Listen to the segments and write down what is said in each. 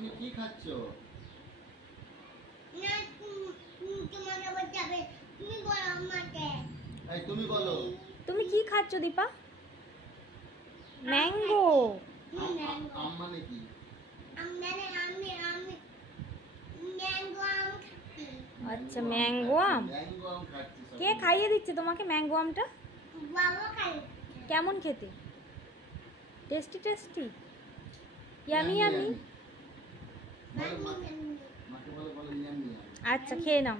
তুমি কি খাচ্ছ? না তোমাকে বলতে হবে, তুমি বলো আমাকে। এই তুমি বলো। তুমি কি খাচ্ছ দীপা? ম্যাঙ্গো। আম মানে কি? আমি ম্যাঙ্গো আম খাচ্ছি। আচ্ছা, ম্যাঙ্গো আম। ম্যাঙ্গো আম খাচ্ছি। কে খাইয়ে দিচ্ছে তোমাকে ম্যাঙ্গো আমটা? বাবা খাই। কেমন খেতে? Tasty tasty, yummy yummy. মাকে বলো বলো ইয়ামি ইয়ামি। আচ্ছা, খেয়ে নাও।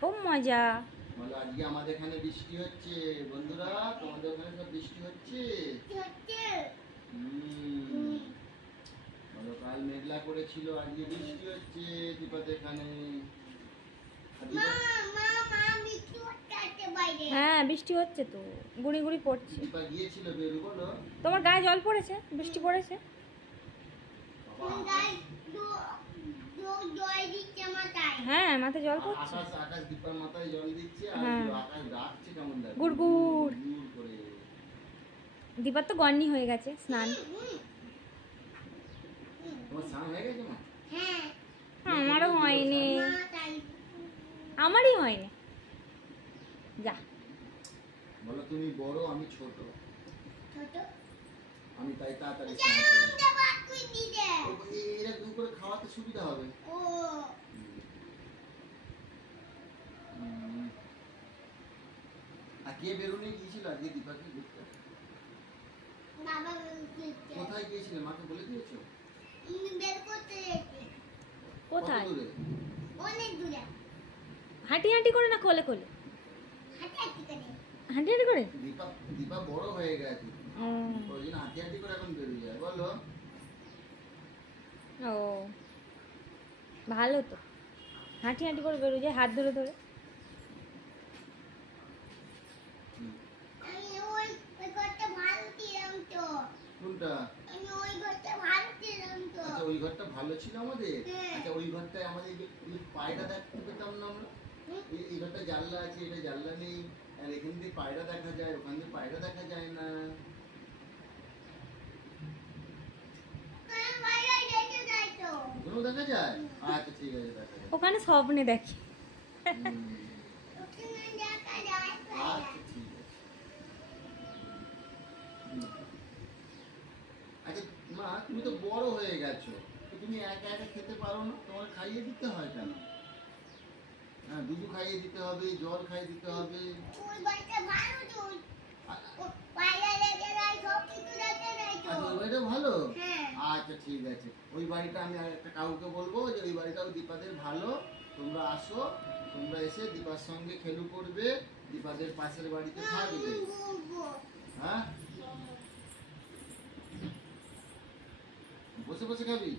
খুব মজা। বলো আজকে আমাদের এখানে বৃষ্টি হচ্ছে বন্ধুরা, তোমাদের ওখানে সব বৃষ্টি হচ্ছে? বলো কাল মেঘলা করেছিল, আজকে বৃষ্টি হচ্ছে দীপাদের এখানে। হ্যাঁ, বৃষ্টি হচ্ছে তো, গুড়ি গুড়ি পড়ছে। দীপা গিয়েছিল বেরু, বলো। তোমার গায়ে জল পড়েছে? বৃষ্টি পড়েছে? হ্যাঁ, মাথায় জল পড়ছে। আকাশ দীপার মাথায় জল দিচ্ছে, আর হ্যাঁ। আকাশ ডাকছে কেমন লাগে, গুড়গুড় করে। দীপার তো গন্নি হয়ে গেছে স্নান। তোমার স্নান হয়ে গেছে মা? হ্যাঁ, আমারও হয়নি, মা তাই। আমারই হয়নি। যা। বলো তুমি বড়, আমি ছোট, ছোট আমি তাই তাড়াতাড়ি যা, স্নান করি। দেবা তুই দি দে। এরকম করে খাওয়াতে সুবিধা হবে। ও আর কে বেরোনে গিয়েছিল আজকে দীপাকে ঘুরতে? বাবা বলছে কোথায় গিয়েছিলে মাকে বলে দিয়েছো? বের করতে যেতে। কোথায়? কত দূরে? অনেক দূরে। হাঁটি হাঁটি করে না কোলে কোলে? হাঁটি হাঁটি করে। হাঁটি হাঁটি করে? দীপা বড় হয়ে গেছে, ও ওই জন্য হাঁটি হাঁটি করে এখন বেরিয়ে যায়। বলো ও, ভালো তো, হাঁটি হাঁটি করে বেরোয় যায় হাত ধরে ধরে। আমি ওই ঘরটা ভালো ছিলাম তো। কোনটা? আমি ওই ঘরটা ভালো ছিলাম তো। আচ্ছা ওই ঘরটা ভালো ছিল আমাদের। হ্যাঁ। আচ্ছা ওই ঘরটায় আমাদের এই পায়রা দেখতে পেতাম না আমরা? এই ঘরটা জানলা আছে, এটা জানলা নেই, আর এখান দিয়ে পায়রা দেখা যায়, ওখান দিয়ে পায়রা দেখা যায় না। কারণ বাইরে যেতে যাই তো। ওখানেও দেখা যায়? আচ্ছা ঠিক আছে, দেখা যায়। ওখানে স্বপ্নে দেখি। ওখানে দেখা যায় আচ্ছা ঠিক আছে। আচ্ছা মা, তুমি তো বড় হয়ে গেছো, তো তুমি একা একা খেতে পারো না? তোমার খাইয়ে দিতে হয় কেন? হ্যাঁ, দুধ খাইয়ে দিতে হবে, জল খাইয়ে দিতে হবে। ওই বাড়িটা ভালো তো। বাইরে লেগে যায়, সব কিছু লেগে যায় তো। আচ্ছা ওই বাড়িটা ভালো? হ্যাঁ। আচ্ছা ঠিক আছে, ওই বাড়িটা আমি আর একটা কাউকে বলবো যে ওই বাড়িটাও দীপাদের ভালো, তোমরা আসো, তোমরা এসে দীপার সঙ্গে খেলু করবে, দীপাদের পাশের বাড়িতে থাকবে। হ্যাঁ, বসে বসে খাবি?